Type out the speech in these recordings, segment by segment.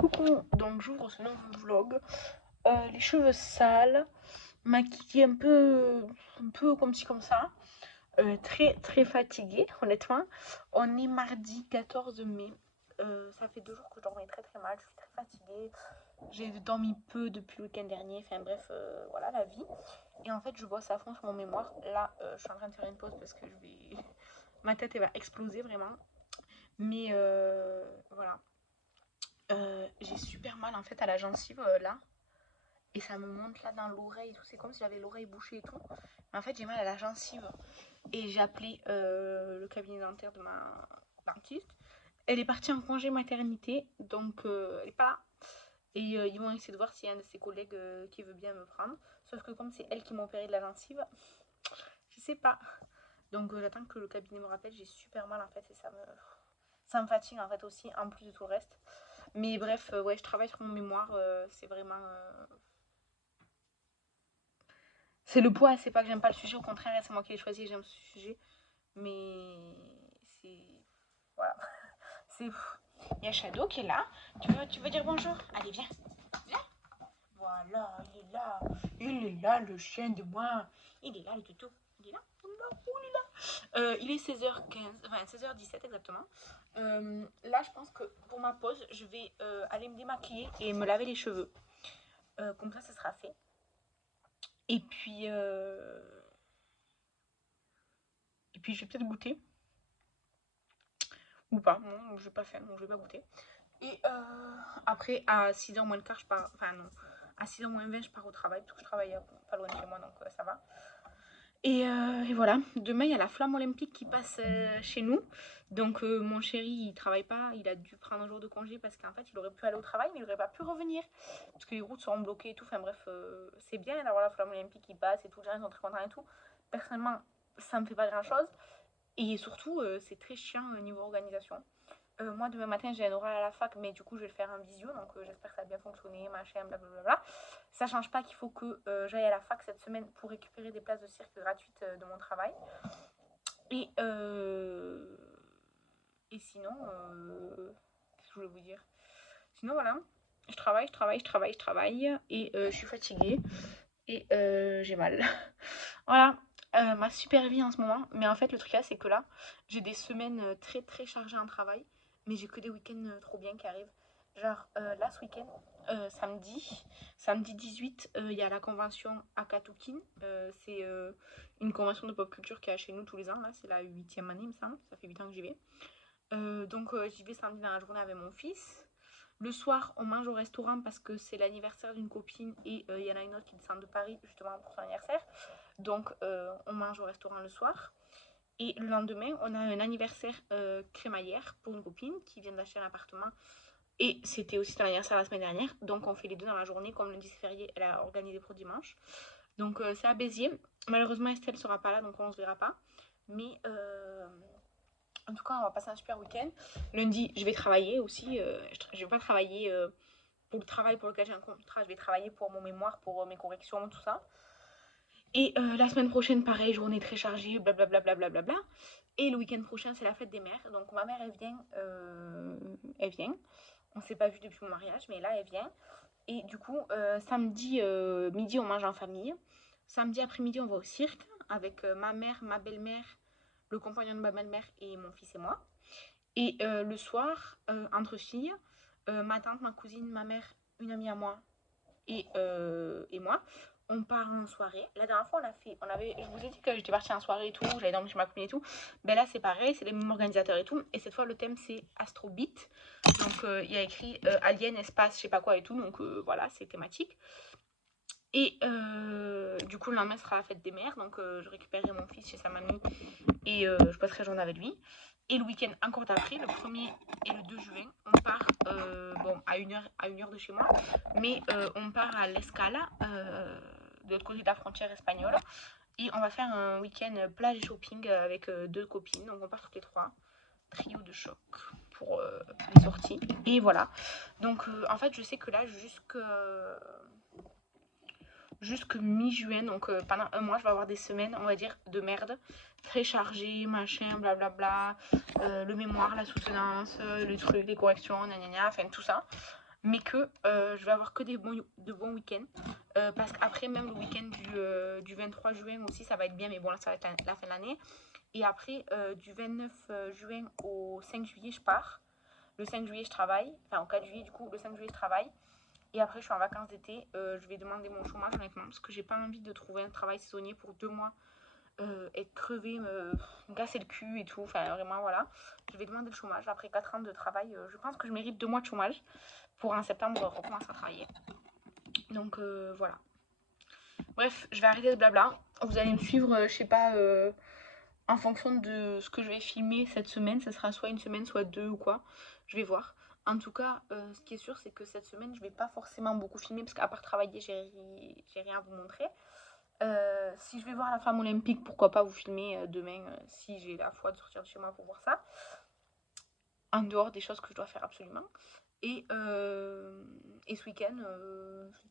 Coucou, donc j'ouvre ce nouveau vlog. Les cheveux sales, maquillée un peu comme ci comme ça. Très très fatiguée, honnêtement. On est mardi 14 mai. Ça fait 2 jours que je dormais très très mal. Je suis très fatiguée. J'ai dormi peu depuis le week-end dernier. Enfin bref, voilà la vie. Et en fait, je bosse à fond sur mon mémoire. Là, je suis en train de faire une pause parce que je vais. Ma tête elle va exploser vraiment. Mais voilà. J'ai super mal en fait à la gencive là. Et ça me monte là dans l'oreille et tout. C'est comme si j'avais l'oreille bouchée et tout. Mais en fait, j'ai mal à la gencive. Et j'ai appelé le cabinet dentaire de ma dentiste. Elle est partie en congé maternité, donc elle n'est pas là. Et ils vont essayer de voir s'il y a un de ses collègues qui veut bien me prendre. Sauf que comme c'est elle qui m'a opéré de la gencive, je sais pas. Donc j'attends que le cabinet me rappelle. J'ai super mal en fait et ça me fatigue en fait aussi, en plus de tout le reste. Mais bref, ouais, je travaille sur mon mémoire. C'est vraiment c'est le poids, c'est pas que j'aime pas le sujet, au contraire, c'est moi qui l'ai choisi et j'aime ce sujet. Mais c'est. Voilà. C'est. Il y a Shadow qui est là. Tu veux dire bonjour? Allez, viens. Viens. Voilà, il est là. Il est là, le chien de moi. Il est là, le toutou. Il est là. Il est là. Il est 16h15, enfin 16h17 exactement. Là, je pense que pour ma pause, je vais aller me démaquiller et me laver les cheveux. Comme ça sera fait. Et puis. Et puis je vais peut-être goûter. Ou pas, non, je vais pas faire, non, je vais pas goûter. Et après, à 6h moins le quart, je pars. Enfin, non, à 6h moins 20, je pars au travail, parce que je travaille pas loin de chez moi, donc ça va. Et voilà, demain, il y a la flamme olympique qui passe chez nous. Donc, mon chéri, il travaille pas, il a dû prendre un jour de congé parce qu'en fait, il aurait pu aller au travail, mais il aurait pas pu revenir. Parce que les routes seront bloquées et tout. Enfin, bref, c'est bien d'avoir la flamme olympique qui passe et tout, les gens sont très contents et tout. Personnellement, ça me fait pas grand chose. Et surtout, c'est très chiant au niveau organisation. Moi, demain matin, j'ai un oral à la fac, mais du coup, je vais le faire en visio, donc j'espère que ça va bien fonctionner, machin, blablabla. Ça change pas qu'il faut que j'aille à la fac cette semaine pour récupérer des places de cirque gratuites de mon travail. Et, et sinon, qu'est-ce que je voulais vous dire? Sinon, voilà, je travaille, et je suis fatiguée, et j'ai mal. Voilà, ma super vie en ce moment. Mais en fait, le truc là, c'est que là, j'ai des semaines très très chargées en travail, mais j'ai que des week-ends trop bien qui arrivent. Genre, là, ce week-end, samedi 18, il y a la convention Akatukin. C'est une convention de pop culture qu'il y a chez nous tous les ans. Là, c'est la 8e année, il me semble. Ça fait 8 ans que j'y vais. Donc, j'y vais samedi dans la journée avec mon fils. Le soir, on mange au restaurant parce que c'est l'anniversaire d'une copine et il y en a une autre qui descend de Paris justement pour son anniversaire. Donc, on mange au restaurant le soir. Et le lendemain, on a un anniversaire crémaillère pour une copine qui vient d'acheter un appartement. Et c'était aussi son anniversaire la semaine dernière. Donc, on fait les deux dans la journée. Comme lundi c'est férié, elle a organisé pour dimanche. Donc, c'est à Béziers. Malheureusement, Estelle ne sera pas là, donc on ne se verra pas. Mais en tout cas, on va passer un super week-end. Lundi, je vais travailler aussi. Je ne vais pas travailler pour le travail pour lequel j'ai un contrat. Je vais travailler pour mon mémoire, pour mes corrections, tout ça. Et la semaine prochaine, pareil, journée très chargée, blablabla. Bla, bla, bla, bla, bla. Et le week-end prochain, c'est la fête des mères. Donc ma mère, elle vient. Elle vient. On ne s'est pas vu depuis mon mariage, mais là, elle vient. Et du coup, samedi midi, on mange en famille. Samedi après-midi, on va au cirque avec ma mère, ma belle-mère, le compagnon de ma belle-mère et mon fils et moi. Et le soir, entre filles, ma tante, ma cousine, ma mère, une amie à moi et moi, on part en soirée. La dernière fois, je vous ai dit que j'étais partie en soirée et tout, j'allais dormir chez ma copine et tout. Ben là, c'est pareil, c'est les mêmes organisateurs et tout. Et cette fois, le thème, c'est Astrobeat. Donc, il y a écrit Alien, espace, je sais pas quoi et tout. Donc, voilà, c'est thématique. Et du coup, le lendemain sera la fête des mères. Donc, je récupérerai mon fils chez sa mamie et je passerai la journée avec lui. Et le week-end encore d'après, le 1er et le 2 juin, on part bon, à une heure de chez moi, mais on part à l'Escala, de l'autre côté de la frontière espagnole. Et on va faire un week-end plage et shopping avec 2 copines. Donc on part toutes les 3. Trio de choc pour les sorties. Et voilà. Donc en fait, je sais que là, jusque mi-juin, donc pendant un mois, je vais avoir des semaines, on va dire, de merde, très chargées, machin, blablabla, le mémoire, la soutenance, le truc, les corrections, gna gna gna, enfin tout ça. mais que je vais avoir que de bons week-ends. Parce qu'après, même le week-end du 23 juin aussi, ça va être bien, mais bon, là, ça va être la fin de l'année. Et après, du 29 juin au 5 juillet, je pars. Le 5 juillet, je travaille. Enfin, au 4 juillet, du coup, le 5 juillet, je travaille. Et après, je suis en vacances d'été. Je vais demander mon chômage, honnêtement, parce que j'ai pas envie de trouver un travail saisonnier pour 2 mois, être crevée, me casser le cul et tout. Enfin, vraiment, voilà. Je vais demander le chômage. Après 4 ans de travail, je pense que je mérite 2 mois de chômage pour en septembre recommencer à travailler. Donc, voilà. Bref, je vais arrêter de blabla. Vous allez me suivre, je sais pas, en fonction de ce que je vais filmer cette semaine. Ça sera soit une semaine, soit deux ou quoi. Je vais voir. En tout cas, ce qui est sûr, c'est que cette semaine, je vais pas forcément beaucoup filmer parce qu'à part travailler, j'ai rien à vous montrer. Si je vais voir la flamme olympique, pourquoi pas vous filmer demain si j'ai la foi de sortir de chez moi pour voir ça. En dehors des choses que je dois faire absolument. Et ce week-end,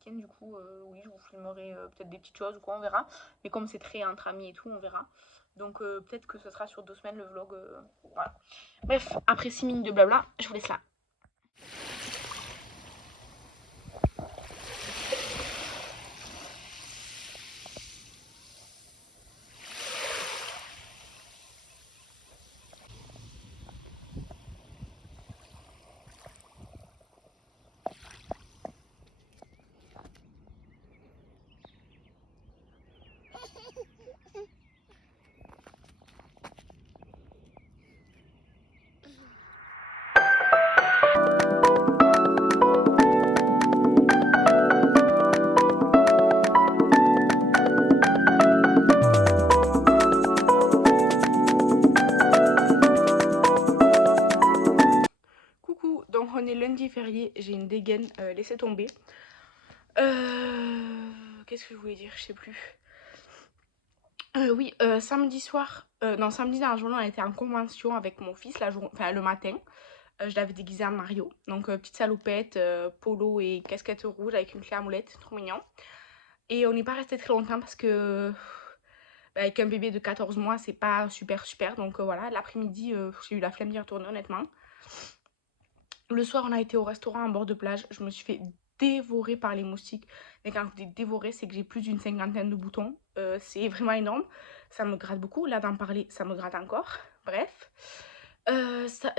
du coup, oui, je vous filmerai peut-être des petites choses ou quoi, on verra. Mais comme c'est très entre amis et tout, on verra. Donc peut-être que ce sera sur 2 semaines le vlog. Voilà. Bref, après 6 minutes de blabla, je vous laisse là. Coucou, donc on est lundi férié, j'ai une dégaine, laissez tomber. Qu'est-ce que je voulais dire? Je sais plus. Oui, samedi soir, non, samedi dans la journée, on était en convention avec mon fils enfin, le matin. Je l'avais déguisé en Mario. Donc, petite salopette, polo et casquette rouge avec une clé à molette, trop mignon. Et on n'est pas resté très longtemps parce que avec un bébé de 14 mois, c'est pas super super. Donc voilà, l'après-midi, j'ai eu la flemme d'y retourner honnêtement. Le soir, on a été au restaurant en bord de plage. Je me suis fait dévorer par les moustiques. Mais quand je dis dévorer, c'est que j'ai plus d'une cinquantaine de boutons. C'est vraiment énorme. Ça me gratte beaucoup. Là, d'en parler, ça me gratte encore. Bref.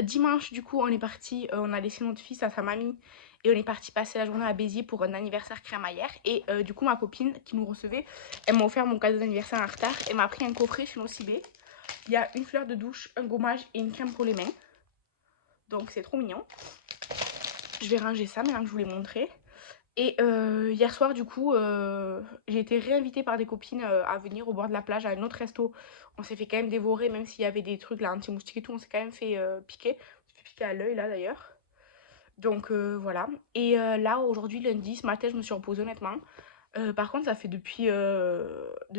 Dimanche, du coup, on est parti. On a laissé notre fils à sa mamie. Et on est parti passer la journée à Béziers pour un anniversaire crémaillère. Et du coup, ma copine qui nous recevait, elle m'a offert mon cadeau d'anniversaire en retard. Elle m'a pris un coffret chez Nocibé. Il y a une fleur de douche, un gommage et une crème pour les mains. Donc, c'est trop mignon. Je vais ranger ça maintenant que je vous l'ai montré. Et hier soir, du coup, j'ai été réinvitée par des copines à venir au bord de la plage à un autre resto. On s'est fait quand même dévorer, même s'il y avait des trucs là, anti-moustiques et tout, on s'est quand même fait piquer. On s'est fait piquer à l'œil là d'ailleurs. Donc voilà. Et là, aujourd'hui, lundi, ce matin, je me suis reposée honnêtement. Par contre, ça fait depuis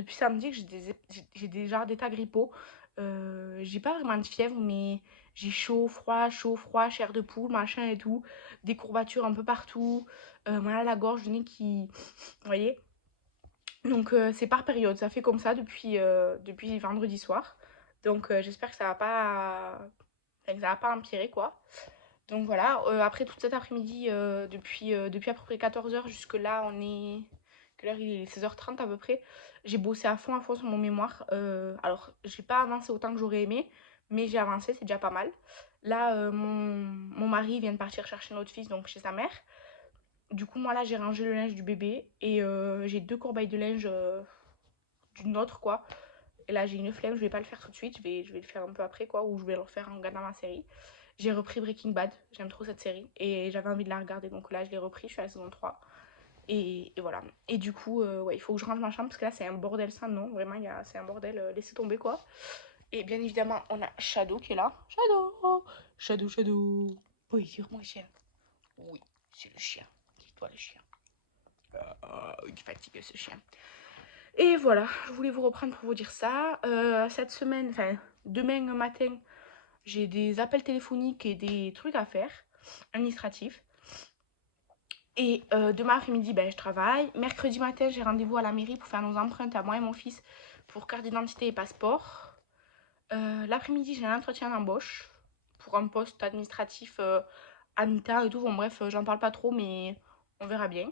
samedi que j'ai des genres d'état grippaux. J'ai pas vraiment de fièvre, mais j'ai chaud, froid, chair de poule, machin et tout. Des courbatures un peu partout. Mal à la gorge, le nez qui. Vous voyez? Donc c'est par période. Ça fait comme ça depuis vendredi soir. Donc j'espère que ça va pas. Enfin, que ça va pas empirer quoi. Donc voilà, après toute cet après-midi, depuis à peu près 14 h jusque là, on est. Quelle heure il est? 16h30 à peu près. J'ai bossé à fond sur mon mémoire. Alors, j'ai pas avancé autant que j'aurais aimé, mais j'ai avancé, c'est déjà pas mal. Là, mon mari vient de partir chercher notre fils, donc chez sa mère. Du coup, moi là, j'ai rangé le linge du bébé et j'ai 2 corbeilles de linge d'une autre, quoi. Et là, j'ai une flemme, je vais pas le faire tout de suite, je vais le faire un peu après, quoi, ou je vais le refaire en regardant ma série. J'ai repris Breaking Bad, j'aime trop cette série et j'avais envie de la regarder, donc là, je l'ai repris, je suis à la saison 3. Et voilà. Et du coup, ouais, il faut que je range ma chambre parce que là, c'est un bordel sans nom, vraiment, c'est un bordel, laissez tomber, quoi. Et bien évidemment, on a Shadow qui est là. Shadow, Shadow, Shadow. Oui, sur mon chien. Oui, c'est le chien. C'est toi le chien. Il est fatigué ce chien. Et voilà, je voulais vous reprendre pour vous dire ça. Cette semaine, enfin demain matin, j'ai des appels téléphoniques et des trucs à faire, administratifs. Et demain après-midi, ben, je travaille. Mercredi matin, j'ai rendez-vous à la mairie pour faire nos empreintes à moi et mon fils pour carte d'identité et passeport. L'après-midi, j'ai un entretien d'embauche pour un poste administratif Anita et tout. Bon bref, j'en parle pas trop mais on verra bien.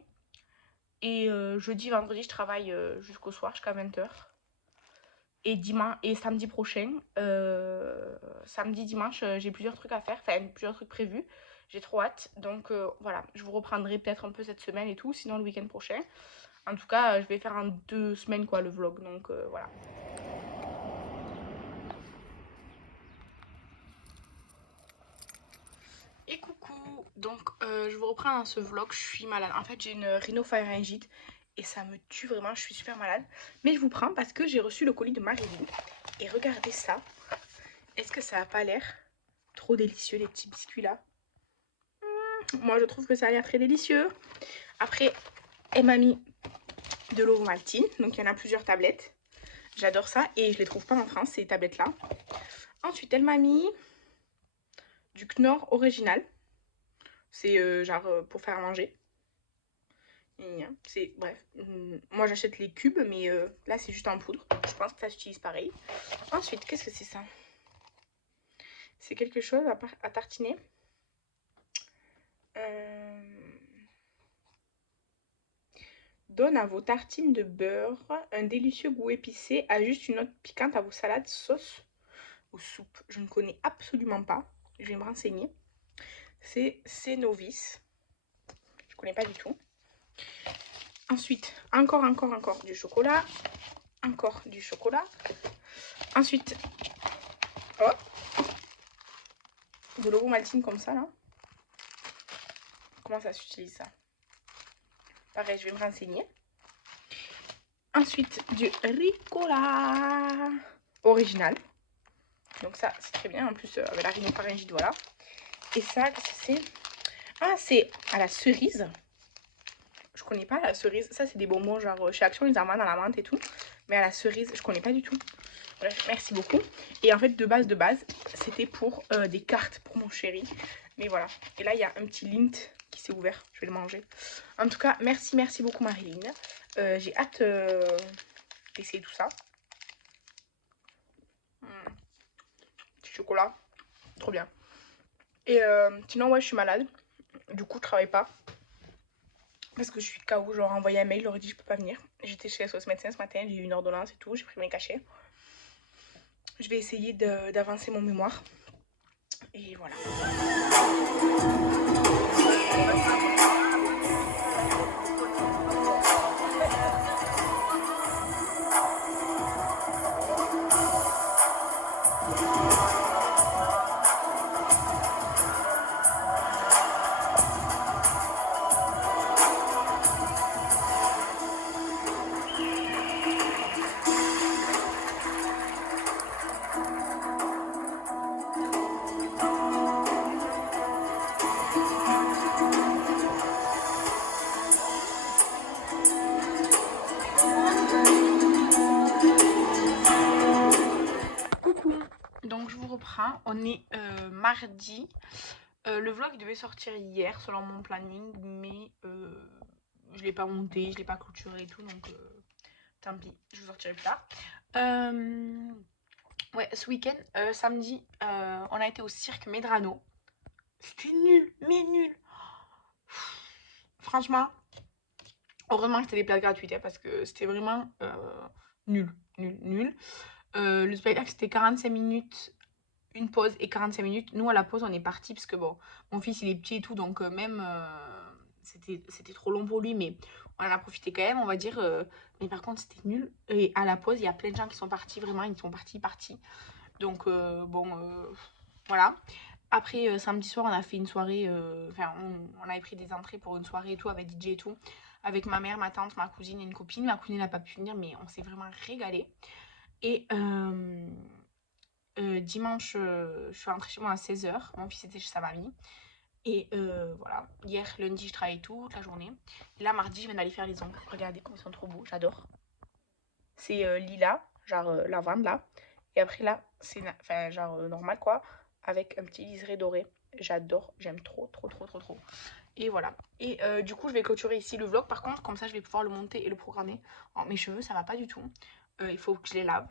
Et jeudi, vendredi, je travaille jusqu'au soir, jusqu'à 20h. Et dimanche et samedi prochain, samedi, dimanche, j'ai plusieurs trucs à faire, enfin plusieurs trucs prévus. J'ai trop hâte. Donc voilà, je vous reprendrai peut-être un peu cette semaine et tout, sinon le week-end prochain. En tout cas, je vais faire en 2 semaines quoi le vlog. Donc voilà. Et coucou, donc je vous reprends dans ce vlog, je suis malade. En fait j'ai une rhinopharyngite et ça me tue vraiment, je suis super malade. Mais je vous prends parce que j'ai reçu le colis de Marie-Line. Et regardez ça, est-ce que ça a pas l'air trop délicieux les petits biscuits là? Moi je trouve que ça a l'air très délicieux. Après elle m'a mis de l'Ovomaltine, donc il y en a plusieurs tablettes. J'adore ça et je les trouve pas en France ces tablettes là. Ensuite elle m'a mis du Knorr original. C'est genre pour faire à manger. C'est bref. Moi j'achète les cubes, mais là c'est juste en poudre. Je pense que ça s'utilise pareil. Ensuite, qu'est-ce que c'est ça? C'est quelque chose à tartiner. Donne à vos tartines de beurre un délicieux goût épicé. Ajuste une note piquante à vos salades, sauces ou soupes. Je ne connais absolument pas. Je vais me renseigner. C'est novice. Je connais pas du tout. Ensuite, encore du chocolat. Encore du chocolat. Ensuite, oh, de l'Ovomaltine comme ça là. Comment ça s'utilise ça? Pareil, je vais me renseigner. Ensuite, du Ricola original. Donc ça, c'est très bien. En plus, avec la rhinopharyngite, voilà. Et ça, qu'est-ce que c'est? Ah, c'est à la cerise. Je connais pas la cerise. Ça, c'est des bonbons, genre chez Action, ils en vendent à la menthe et tout. Mais à la cerise, je connais pas du tout. Bref, merci beaucoup. Et en fait, de base, c'était pour des cartes pour mon chéri. Mais voilà. Et là, il y a un petit lint qui s'est ouvert. Je vais le manger. En tout cas, merci beaucoup Marie-Line. J'ai hâte d'essayer tout ça. Petit chocolat. Trop bien. Et sinon, ouais, je suis malade. Du coup, je travaille pas. Parce que je suis KO. Genre, envoyé un mail, leur ai dit je peux pas venir. J'étais chez SOS médecin ce matin. J'ai eu une ordonnance et tout. J'ai pris mes cachets. Je vais essayer d'avancer mon mémoire. Et voilà. Donc je vous reprends, on est mardi. Le vlog devait sortir hier selon mon planning, mais je l'ai pas monté, je l'ai pas clôturé et tout, donc tant pis, je vous sortirai plus tard. Ouais, ce week-end, samedi, on a été au cirque Medrano. C'était nul, mais nul. Franchement, heureusement que c'était des places gratuites, hein, parce que c'était vraiment nul. Le spectacle, c'était 45 minutes, une pause et 45 minutes. Nous, à la pause, on est parti parce que bon, mon fils, il est petit et tout, donc même, c'était trop long pour lui, mais on en a profité quand même, on va dire. Mais par contre, c'était nul. Et à la pause, il y a plein de gens qui sont partis, vraiment, ils sont partis. Donc, bon, voilà. Après, samedi soir, on a fait une soirée, enfin, on avait pris des entrées pour une soirée et tout, avec DJ et tout, avec ma mère, ma tante, ma cousine et une copine. Ma cousine n'a pas pu venir, mais on s'est vraiment régalé. Et dimanche, je suis rentrée chez moi à 16h. Mon fils était chez sa mamie. Et voilà, hier, lundi, je travaillais toute la journée. Et là, mardi, je viens d'aller faire les ongles. Regardez comme ils sont trop beaux, j'adore. C'est lilas, genre lavande là. Et après là, c'est enfin, genre normal quoi, avec un petit liseré doré. J'adore, j'aime trop. Et voilà. Et du coup, je vais clôturer ici le vlog. Par contre, comme ça, je vais pouvoir le monter et le programmer. Oh, mes cheveux, ça va pas du tout. Il faut que je les lave.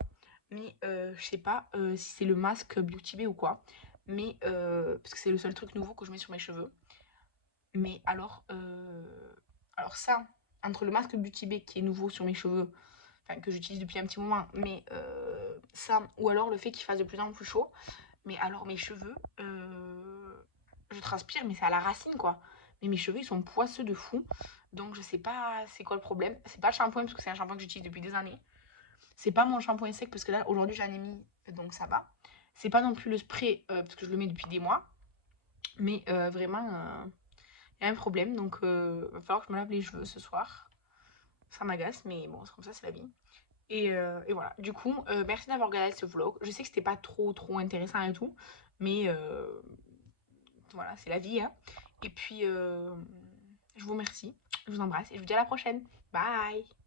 Mais je sais pas si c'est le masque Beauty Bay ou quoi. mais parce que c'est le seul truc nouveau que je mets sur mes cheveux. Mais alors ça, entre le masque Beauty Bay qui est nouveau sur mes cheveux, enfin que j'utilise depuis un petit moment, mais ça, ou alors le fait qu'il fasse de plus en plus chaud, mais alors mes cheveux, je transpire, mais c'est à la racine quoi. Mais mes cheveux ils sont poisseux de fou, donc je sais pas c'est quoi le problème. C'est pas le shampoing parce que c'est un shampoing que j'utilise depuis des années. C'est pas mon shampoing sec parce que là aujourd'hui j'en ai mis, donc ça va. C'est pas non plus le spray parce que je le mets depuis des mois, mais vraiment il y a un problème, donc va falloir que je me lave les cheveux ce soir. Ça m'agace, mais bon, c'est comme ça, c'est la vie. Et voilà, du coup, merci d'avoir regardé ce vlog. Je sais que c'était pas trop intéressant et tout, mais voilà, c'est la vie, hein. Et puis, je vous remercie, je vous embrasse et je vous dis à la prochaine. Bye!